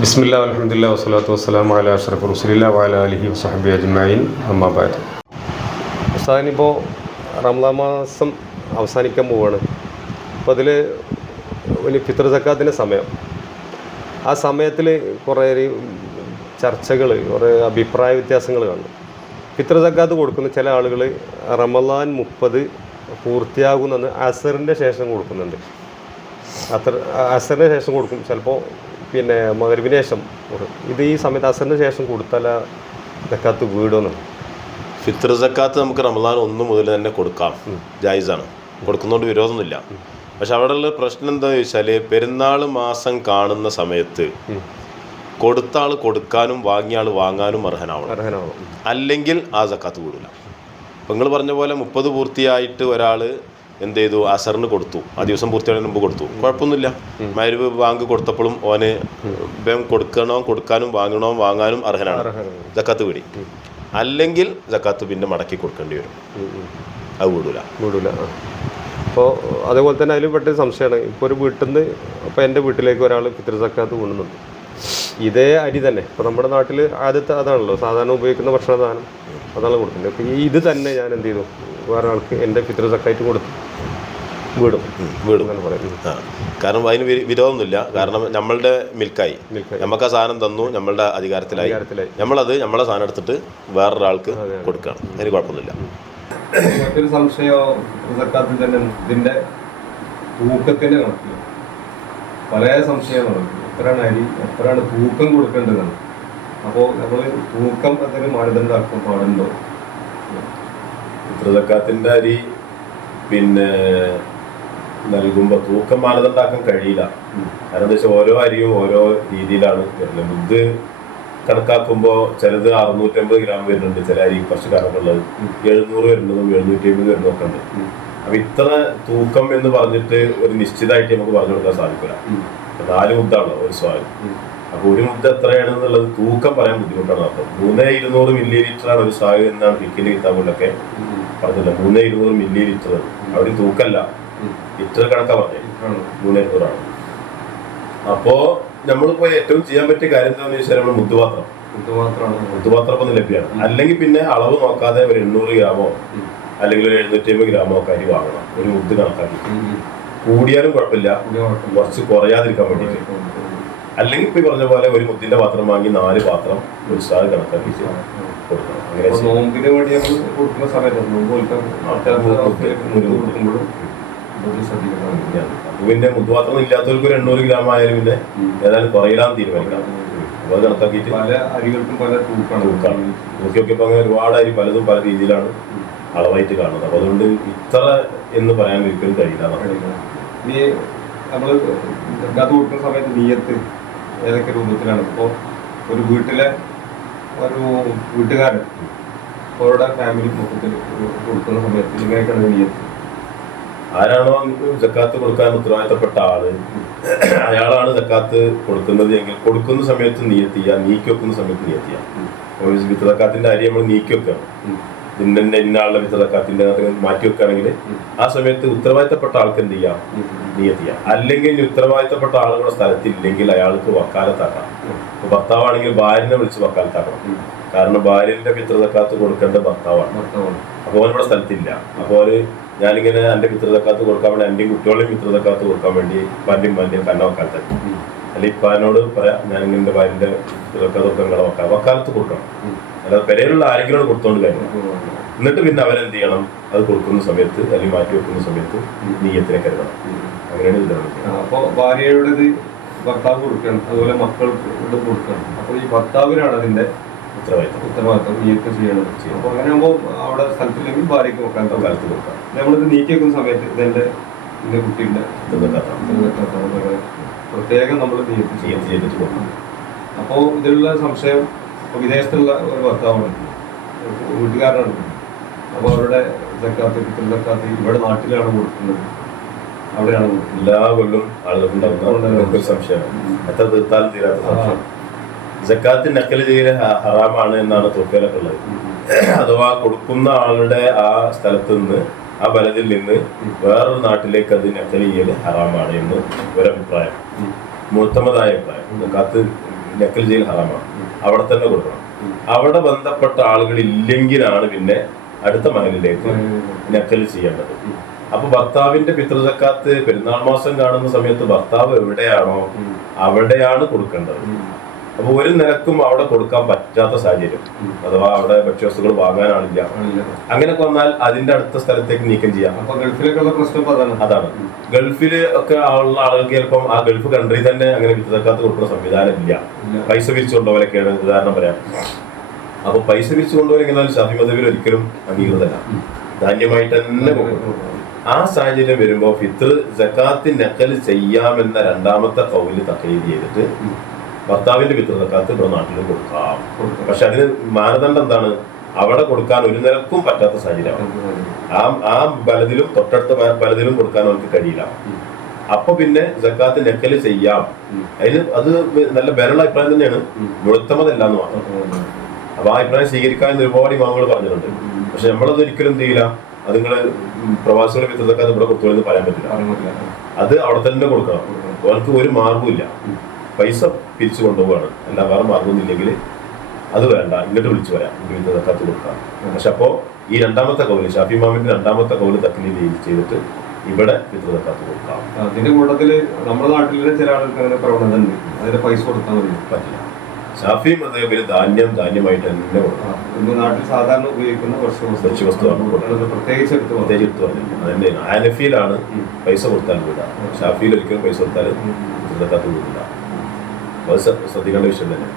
ബിസ്മില്ല അലഹമുല്ല വസ്സലാത്തു വസ്സലാം അല അഷ്റഫ് റുസലില്ല വാല അലഹി വസഹബി അജ്മൈൻ അമ്മാബാദ് ഉസ്താദിനിപ്പോൾ റംലാ മാസം അവസാനിക്കാൻ പോവുകയാണ് അപ്പോൾ അതിൽ ഒരു ഫിത്ര സക്കാത്തിന്റെ സമയം. ആ സമയത്തിൽ കുറേ ചർച്ചകൾ കുറേ അഭിപ്രായ വ്യത്യാസങ്ങൾ കാണും. ഫിത്ര സക്കാത്ത് കൊടുക്കുന്ന ചില ആളുകൾ റമലാൻ മുപ്പത് പൂർത്തിയാകുന്നെന്ന് അസറിന്റെ ശേഷം കൊടുക്കുന്നുണ്ട്. അത്ര അസറിന്റെ ശേഷം കൊടുക്കും. ചിലപ്പോൾ പിന്നെ മകരവിന് ശേഷം. ഇത് ഈ സമയത്ത് അസറിന് ശേഷം കൊടുത്താൽ ജക്കാത്ത് വീടുമെന്ന് ഫിത്ർ സക്കാത്ത് നമുക്ക് റമദാൻ ഒന്ന് മുതൽ തന്നെ കൊടുക്കാം. ജായിസാണ്. കൊടുക്കുന്നതുകൊണ്ട് വിരോധമൊന്നുമില്ല. പക്ഷെ അവിടെയുള്ള പ്രശ്നം എന്താണെന്ന് ചോദിച്ചാൽ പെരുന്നാൾ മാസം കാണുന്ന സമയത്ത് കൊടുത്ത ആൾ കൊടുക്കാനും വാങ്ങിയ ആൾ വാങ്ങാനും അർഹനാവണം. അല്ലെങ്കിൽ ആ സക്കാത്ത് കൂടില്ല അപ്പം നിങ്ങൾ പറഞ്ഞ പോലെ മുപ്പത് പൂർത്തിയായിട്ട് ഒരാൾ എന്ത് ചെയ്തു അസറിന് കൊടുത്തു. ആ ദിവസം പൂർത്തിയായതിന് മുമ്പ് കൊടുത്തു. കുഴപ്പമൊന്നുമില്ല. മരുവ് ബാങ്ക് കൊടുത്തപ്പോഴും ഓന് ബം കൊടുക്കണോ കൊടുക്കാനും വാങ്ങണോ വാങ്ങാനും അർഹനാണ്. ജക്കാത്ത് പിടി. അല്ലെങ്കിൽ ജക്കാത്ത് പിന്നെ മടക്കി കൊടുക്കേണ്ടി വരും. അത് വിടൂല. വിടൂല. അപ്പോൾ അതേപോലെ തന്നെ അതിൽ പെട്ടൊരു സംശയമാണ്. ഇപ്പോൾ ഒരു വീട്ടിൽ നിന്ന് അപ്പോൾ എന്റെ വീട്ടിലേക്ക് ഒരാൾ പിതൃസക്കാത്ത് സക്കാത്ത് കൊണ്ടുവന്നുണ്ട് ഇതേ അരി തന്നെ. ഇപ്പോൾ നമ്മുടെ നാട്ടിൽ ആദ്യത്തെ അതാണല്ലോ. സാധാരണ ഉപയോഗിക്കുന്ന ഭക്ഷണ സാധനം. അതാണ് കൊടുക്കുന്നത്. അപ്പോൾ ഈ ഇത് തന്നെ ഞാൻ എന്ത് ചെയ്തു? വേറെ ആൾക്ക് എന്റെ പിതൃസക്കായിട്ട് കൊടുത്തു. വീടും. വിടും. കാരണം അതിന് വിരോധമൊന്നുമില്ല. കാരണം നമ്മളുടെ മിൽക്കായി. നമുക്ക് ആ സാധനം തന്നു നമ്മളുടെ അധികാരത്തിലായി. നമ്മളത് നമ്മളെ സാധനം എടുത്തിട്ട് വേറൊരാൾക്ക് കൊടുക്കുകയാണ് അതിന് കുഴപ്പമൊന്നുമില്ല. മറ്റൊരു സംശയം സക്കാത്തിൽ തന്നെ ഇതിന്റെ തൂക്കത്തിന്റെ കണക്കിൽ പല സംശയങ്ങളുണ്ട് എത്രയാണ് അരി എത്രയാണ് തൂക്കം കൊടുക്കേണ്ടതെന്ന്. അപ്പോൾ നമ്മൾ തൂക്കം എന്തെങ്കിലും മാനദണ്ഡമാക്കാൻ പാടുണ്ടോ? പിതൃസക്കാത്തിന്റെ അരി പിന്നെ നൽകുമ്പോൾ തൂക്കം മാനദണ്ഡാക്കാൻ കഴിയില്ല. കാരണം എന്താ വെച്ചാൽ ഓരോ അരിയും ഓരോ രീതിയിലാണ് വരുന്നത്. ഇത് കണക്കാക്കുമ്പോൾ ചിലത് അറുന്നൂറ്റമ്പത് ഗ്രാം വരുന്നുണ്ട് ചില അരി കുറച്ച് കറങ്ങുള്ളത് എഴുന്നൂറ് വരുന്നതും എഴുന്നൂറ്റി അമ്പത് വരുന്നതും ഒക്കെ ഉണ്ട്. അപ്പൊ ഇത്ര തൂക്കം എന്ന് പറഞ്ഞിട്ട് ഒരു നിശ്ചിതമായിട്ട് നമുക്ക് പറഞ്ഞു കൊടുക്കാൻ സാധിക്കില്ല. നാല് മുദ്ദാണല്ലോ ഒരു സ്വാദ്. അപ്പൊ ഒരു മുദ്ദ എത്രയാണെന്നുള്ളത് തൂക്കം പറയാൻ ബുദ്ധിമുട്ടാണ് അപ്പം മൂന്ന് ഇരുന്നൂറ് മില്ലി ലിറ്റർ ആണ് ഒരു സ്വാഗ് എന്നാണ് ഫിക്കിന്റെ കിതാബിലൊക്കെ പറഞ്ഞില്ല മൂന്ന് ഇരുന്നൂറ് മില്ലി ലിറ്റർ അവിടെ തൂക്കല്ല. ലിറ്റർ കണക്കാ പറഞ്ഞത്. മൂന്ന് ഇരുന്നൂറാണ് അപ്പോ നമ്മളിപ്പോ ഏറ്റവും ചെയ്യാൻ പറ്റിയ കാര്യം എന്താണെന്ന് വെച്ചാൽ നമ്മൾ മുത്തുപാത്രം. മുത്തുപാത്രം ഒന്ന് ലഭ്യമാണ്. അല്ലെങ്കിൽ പിന്നെ അളവ് നോക്കാതെ ഒരു എണ്ണൂറ് ഗ്രാമോ അല്ലെങ്കിൽ ഒരു എഴുന്നൂറ്റി അമ്പത് ഗ്രാമോ ഒക്കെ അരി വാങ്ങണം. ഒരു മുത്ത് കണക്കാക്കി. കൂടിയാലും കുഴപ്പമില്ല. കുറച്ച് കുറയാതിരിക്കാൻ വേണ്ടിയിട്ട് അല്ലെങ്കിൽ ഇപ്പൊ പറഞ്ഞ പോലെ ഒരു മുത്തിന്റെ പാത്രം വാങ്ങി നാല് പാത്രം ഒരു സ്റ്റാർ കണക്കാക്കി കൊടുക്കണം. അങ്ങനെ. നോമ്പിന് വേണ്ടി കൊടുക്കുന്ന സമയത്ത് നോമ്പ് കൊടുക്കുമ്പോഴും അപ്പൊ പിന്നെ മുദ്പാത്രം ഇല്ലാത്തവർക്ക് ഒരു എണ്ണൂറ് ഗ്രാം ആയാലും പിന്നെ ഏതായാലും കുറയിടാൻ തീരുമാനിക്കാം. അപ്പൊ അത് കണക്കാക്കിയിട്ട് പല അരികൾക്കും പല തൂക്കാണ്. തൂക്കാണ്. നോക്കി നോക്കിയപ്പോ അങ്ങനെ ഒരുപാട് അരി പലതും പല രീതിയിലാണ് അളവായിട്ട് കാണുന്നത്. അപ്പൊ അതുകൊണ്ട് ഇത്ര എന്ന് പറയാൻ ഒരിക്കലും കഴിയില്ല. ഇനി നമ്മൾ അത് കൊടുക്കുന്ന സമയത്ത് നീയത്ത് ഏതൊക്കെ രൂപത്തിലാണ്? ഇപ്പോൾ ഒരു വീട്ടിലെ ഒരു വീട്ടുകാരൻ അവരുടെ ഫാമിലി മൊത്തത്തിൽ കൊടുക്കുന്ന സമയത്ത് ഇങ്ങനെയൊക്കെയാണ് നീയത്ത്. ആരാണോ ജക്കാത്ത് കൊടുക്കാൻ ഉത്തരവാദിത്തപ്പെട്ട ആൾ അയാളാണ് ജക്കാത്ത് കൊടുക്കുന്നത് എങ്കിൽ കൊടുക്കുന്ന സമയത്ത് നീയത്ത് ചെയ്യാം നീക്കി വെക്കുന്ന സമയത്ത് നീയത്ത് ചെയ്യാം. വിത്തതക്കാത്തിന്റെ അരി നമ്മൾ നീക്കി വെക്കുകയാണ് ഇന്ന ഇന്നാളുടെ വിത്തതക്കാത്തിന്റെ മാറ്റി വെക്കുകയാണെങ്കിൽ ആ സമയത്ത് ഉത്തരവാദിത്തപ്പെട്ട ആൾക്ക് എന്ത് ചെയ്യാം? നീയത്ത് ചെയ്യാം. അല്ലെങ്കിൽ ഉത്തരവാദിത്തപ്പെട്ട ആളുകളുടെ സ്ഥലത്തില്ലെങ്കിൽ അയാൾക്ക് വക്കാലത്താക്കാം. ഭർത്താവാണെങ്കിൽ ഭാര്യനെ വിളിച്ച് വക്കാലത്താക്കണം. കാരണം ഭാര്യന്റെ പിതൃതക്കാത്ത് കൊടുക്കേണ്ട ഭർത്താവാണ്. ഭർത്താവാണ്. അപ്പോൾ ഇവിടെ സ്ഥലത്തില്ല. അപ്പോൾ അവർ ഞാനിങ്ങനെ എന്റെ പിതൃതക്കാത്ത് കൊടുക്കാൻ വേണ്ടി എന്റെയും കുട്ടികളുടെയും പിതൃതക്കാത്ത് കൊടുക്കാൻ വേണ്ടി പാന്റെയും ഉമ്മാന്റെയും കണ്ണ വക്കാലത്ത് അല്ലെങ്കിൽ ഇപ്പാനോട് പറയാം ഞാനിങ്ങനെ എന്റെ ഭാര്യന്റെ പിതൃതക്കാത്ത് കൊടുക്കാൻ കള വെക്കാം വക്കാലത്ത് കൊടുക്കണം. അല്ലാതെ പെരയിലുള്ള ആരെങ്കിലും കൊടുത്തോണ്ട് കാര്യം എന്നിട്ട് പിന്നെ അവരെന്ത് ചെയ്യണം? അത് കൊടുക്കുന്ന സമയത്ത് അല്ലെങ്കിൽ മാറ്റി വെക്കുന്ന സമയത്ത് നീയത്തിനെ കരുതണം. അങ്ങനെയാണ് ഇത് അപ്പോൾ ഭാര്യയുടേത് ഭർത്താവ് കൊടുക്കണം അതുപോലെ മക്കൾക്ക് കൊടുക്കണം. അപ്പോൾ ഈ ഭർത്താവിനാണ് അതിന്റെ ഉത്തരവാദിത്തം. ഉത്തരവാദിത്തം നീക്കം ചെയ്യണം അപ്പോൾ അങ്ങനെ ആകുമ്പോൾ അവിടെ സ്ഥലത്തില്ലെങ്കിൽ ഭാര്യയ്ക്ക് നോക്കാൻ കാലത്ത് കൊടുക്കാം നമ്മളിത് നീക്കി വെക്കുന്ന സമയത്ത് ഇതെന്റെ എന്റെ കുട്ടിയുടെ പ്രത്യേകം നമ്മൾ ചെയ്യാൻ ചെയ്തിട്ട് കൊടുക്കണം അപ്പോൾ ഇതിലുള്ള സംശയം ഇപ്പോൾ വിദേശത്തുള്ള ഒരു ഭർത്താവാണ് വീട്ടുകാരനാണ് അപ്പോൾ അവരുടെ സക്കാത്ത് പിതൃസക്കാത്ത് ഇവിടെ നാട്ടിലാണ് കൊടുക്കുന്നത്. അവിടെയാണ് എല്ലാ കൊല്ലും ആളുകൾ സംശയമാണ്. എത്ര തീർത്താലും തീരാത്ത സംശയം. ജക്കാത്ത് നക്കൽ ചെയ്യൽ ഹറാമാണ് എന്നാണ് തോക്കേലക്കുള്ളത് അഥവാ കൊടുക്കുന്ന ആളുടെ ആ സ്ഥലത്ത് നിന്ന് ആ ബലത്തിൽ നിന്ന് വേറൊരു നാട്ടിലേക്ക് അത് നക്കൽ ചെയ്യൽ ഹറാമാണ് എന്ന് ഒരഭിപ്രായം. മൂത്തമതായ അഭിപ്രായം. ജക്കാത്ത് നക്കൽ ചെയ്യൽ ഹറാമാണ്. അവിടെ തന്നെ കൊടുക്കണം. അവിടെ ബന്ധപ്പെട്ട ആളുകൾ ഇല്ലെങ്കിലാണ് പിന്നെ അടുത്ത മഹലിലേക്ക് നക്കൽ ചെയ്യേണ്ടത്. അപ്പൊ ഭർത്താവിന്റെ പിതൃസക്കാത്ത് പെരുന്നാൾ മാസം കാണുന്ന സമയത്ത് ഭർത്താവ് എവിടെയാണോ അവിടെയാണ് കൊടുക്കേണ്ടത്. അപ്പൊ ഒരു നിരക്കും അവിടെ കൊടുക്കാൻ പറ്റാത്ത സാഹചര്യം. അഥവാ അവിടെ ഭക്ഷ്യവസ്തുക്കൾ വാങ്ങാനാണില്ല. അങ്ങനെയൊക്കെ വന്നാൽ അതിന്റെ അടുത്ത സ്ഥലത്തേക്ക് നീക്കം ചെയ്യാം. അപ്പൊ ഗൾഫിലേക്കുള്ള പ്രശ്നം അതാണ്. അതാണ്. ഗൾഫിൽ ഒക്കെ ഉള്ള ആളുകൾക്ക് ചിലപ്പം ആ ഗൾഫ് കൺട്രി തന്നെ അങ്ങനെ പിതൃസക്കാത്ത് കൊടുക്കുന്ന സംവിധാനം ഇല്ല. പൈസ പിരിച്ചു കൊണ്ടുപോലൊക്കെയാണ് ഉദാഹരണം പറയാം. അപ്പൊ പൈസ പിരിച്ചു കൊണ്ടുപോലെങ്കിൽ ഷാഫി ഒരിക്കലും അംഗീകൃതമല്ല. ധാന്യമായിട്ട് തന്നെ കൊടുക്കും ആ സാഹചര്യം വരുമ്പോ ഫിത്ർ ജക്കാത്ത് നക്കൽ ചെയ്യാമെന്ന രണ്ടാമത്തെ കൗൽ തക്കീത് ചെയ്തിട്ട് ഭർത്താവിന്റെ ഫിത്ർ ജക്കാത്ത് ഇവിടെ നാട്ടിൽ കൊടുക്കാം. പക്ഷെ അതിന് മാനദണ്ഡം എന്താണ്? അവിടെ കൊടുക്കാൻ ഒരു നിലക്കും പറ്റാത്ത സാഹചര്യമാണ്. ആ ആ ബലതിലും തൊട്ടടുത്ത ബലതിലും കൊടുക്കാൻ അവർക്ക് കഴിയില്ല. അപ്പൊ പിന്നെ ജക്കാത്ത് നക്കൽ ചെയ്യാം. അതിന് അത് നല്ല ബലമുള്ള അഭിപ്രായം തന്നെയാണ്. മുഴുത്തമതല്ല എന്ന് മാത്രം. അപ്പൊ ആ അഭിപ്രായം സ്വീകരിക്കാൻ എന്ന് ഒരുപാട് ഇമാമുകൾ പറഞ്ഞിട്ടുണ്ട്. പക്ഷെ നമ്മളത് ഒരിക്കലും എന്ത് ചെയ്യില്ല. അത് നിങ്ങൾ പ്രവാസികളെ വിത്തതൊക്കെ അത് ഇവിടെ കൊടുത്തോളെന്ന് പറയാൻ പറ്റില്ല. അത് അവിടെ തന്നെ കൊടുക്കണം. അവർക്ക് ഒരു മാർഗവും പൈസ പിരിച്ചു കൊണ്ടുപോവാണ്. അല്ല വേറെ മാർഗമൊന്നുമില്ലെങ്കിൽ അത് വേണ്ട. ഇങ്ങോട്ട് വിളിച്ചു വരാം വിത്തതൊക്കെ കൊടുക്കാം. പക്ഷെ അപ്പോ ഈ രണ്ടാമത്തെ കൗൽ ഷാഫി മാമിന്റെ രണ്ടാമത്തെ കൗൽ തക്കലീൽ ചെയ്തിട്ട് ഇവിടെ പിതൃതക്കാത്ത് കൊടുക്കാം. അതിന്റെ കൂട്ടത്തിൽ നമ്മുടെ നാട്ടിലെ ചില ആൾക്കാരുടെ പ്രവണത ഉണ്ട് അതിന്റെ പൈസ കൊടുക്കാൻ പറ്റില്ല. ഷാഫി മതേബിന് ധാന്യം ധാന്യമായിട്ട് തന്നെ കൊടുക്കാം. ഇന്ന് നാട്ടിൽ സാധാരണ ഉപയോഗിക്കുന്ന കുറച്ച് വസ്തുവാണ്. പ്രത്യേകിച്ച് എടുത്ത്. പ്രത്യേകിച്ച് എടുത്തു പറഞ്ഞില്ല അതന്നെ ആനഫിയിലാണ് പൈസ കൊടുത്താൽ വിടാം ഷാഫിയിൽ ഒരിക്കലും പൈസ കൊടുത്താൽ പിതൃതക്കാത്ത് വീടില്ല അത് ശ്ര- ശ്രദ്ധിക്കേണ്ട വിഷയം തന്നെ